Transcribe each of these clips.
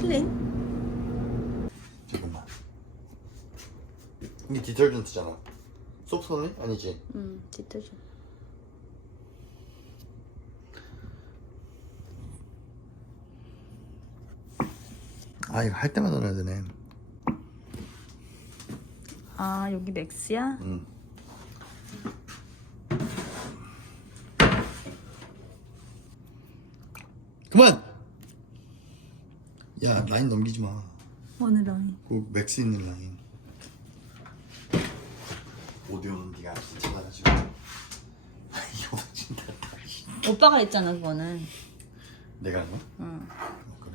클린? 잠깐만. 이게 디터전트잖아. 소프트니? 아니지? 디터전. 아 이거 할 때마다 넣어야 되네. 아, 여기 맥스야? 응. 그만! 야 라인 넘기지 마. 어느 라인? 그 맥스 있는 라인. 오디오는 네가 알아서 찾아가지고. 이거 진짜. 오빠가 했잖아, 그거는. 내가 한 거야? 응. 그래.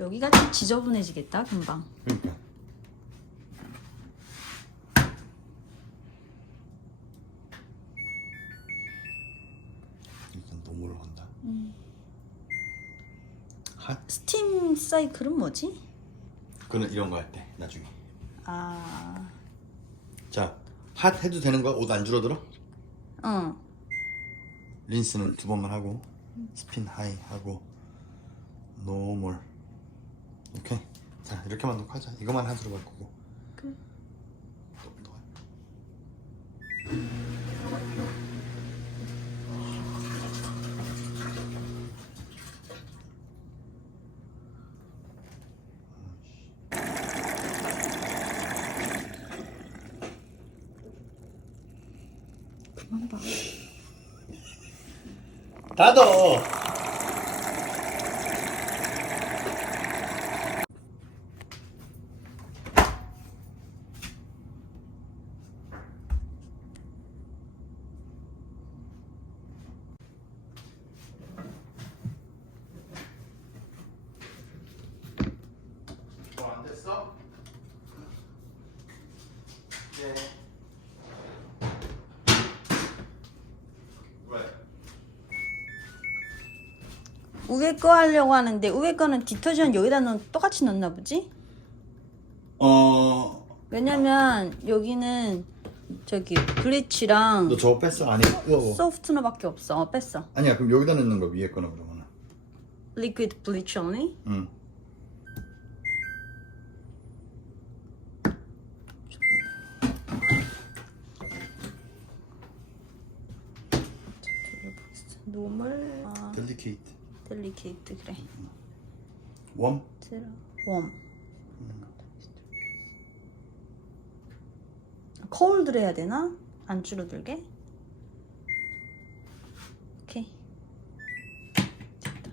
여기가 좀 지저분해지겠다, 금방. 그러니까. 일단 노무를 한다. 핫? 스팀 사이클은 뭐지? 그는 이런 거 할 때 나중에. 아, 자, 핫 해도 되는 거야? 옷 안 줄어들어? 응. 린스는 2번만 하고 스핀 하이 하고 노멀. 오케이. 자 이렇게만 놓고 하자. 이거만 하도록 할 거고. 그래. 또 넣어요. 그만 봐. 닫어. 안 됐어? 네. 왜? 위에 거 하려고 하는데 위에 거는 디터전 여기다 똑같이 넣나 보지? 왜냐면 여기는 저기 블리치랑 너 저거 뺐어? 아니. 우와. 소프트너밖에 없어. 뺐어. 아니야. 그럼 여기다 넣는 거 위에 거나 그러면은. 리퀴드 블리치 only? 응. 노멀 아, 델리케이트. 델리케이트 그래. 웜? 웜. 콜드를 해야 되나? 안 줄어들게? 오케이. 됐다.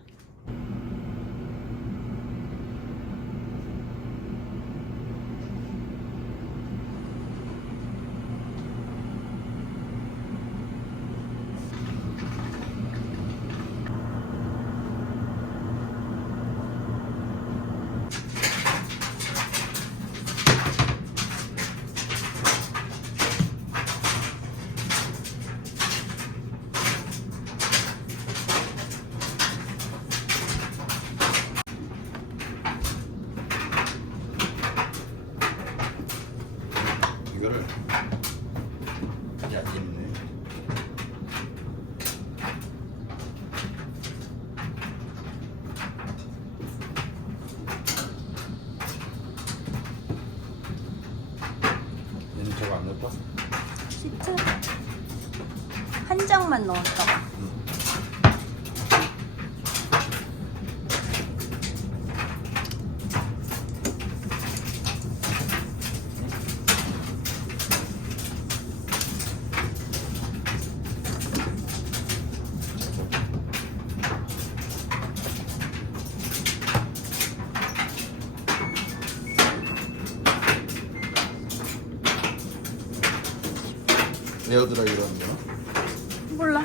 이거를 얇게 얘는 저거 안 넣었다? 진짜 한 장만 넣었다가 에어드라이로 하는 거야? 몰라.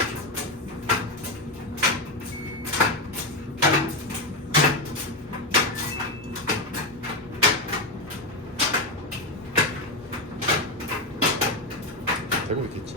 되고 있겠지.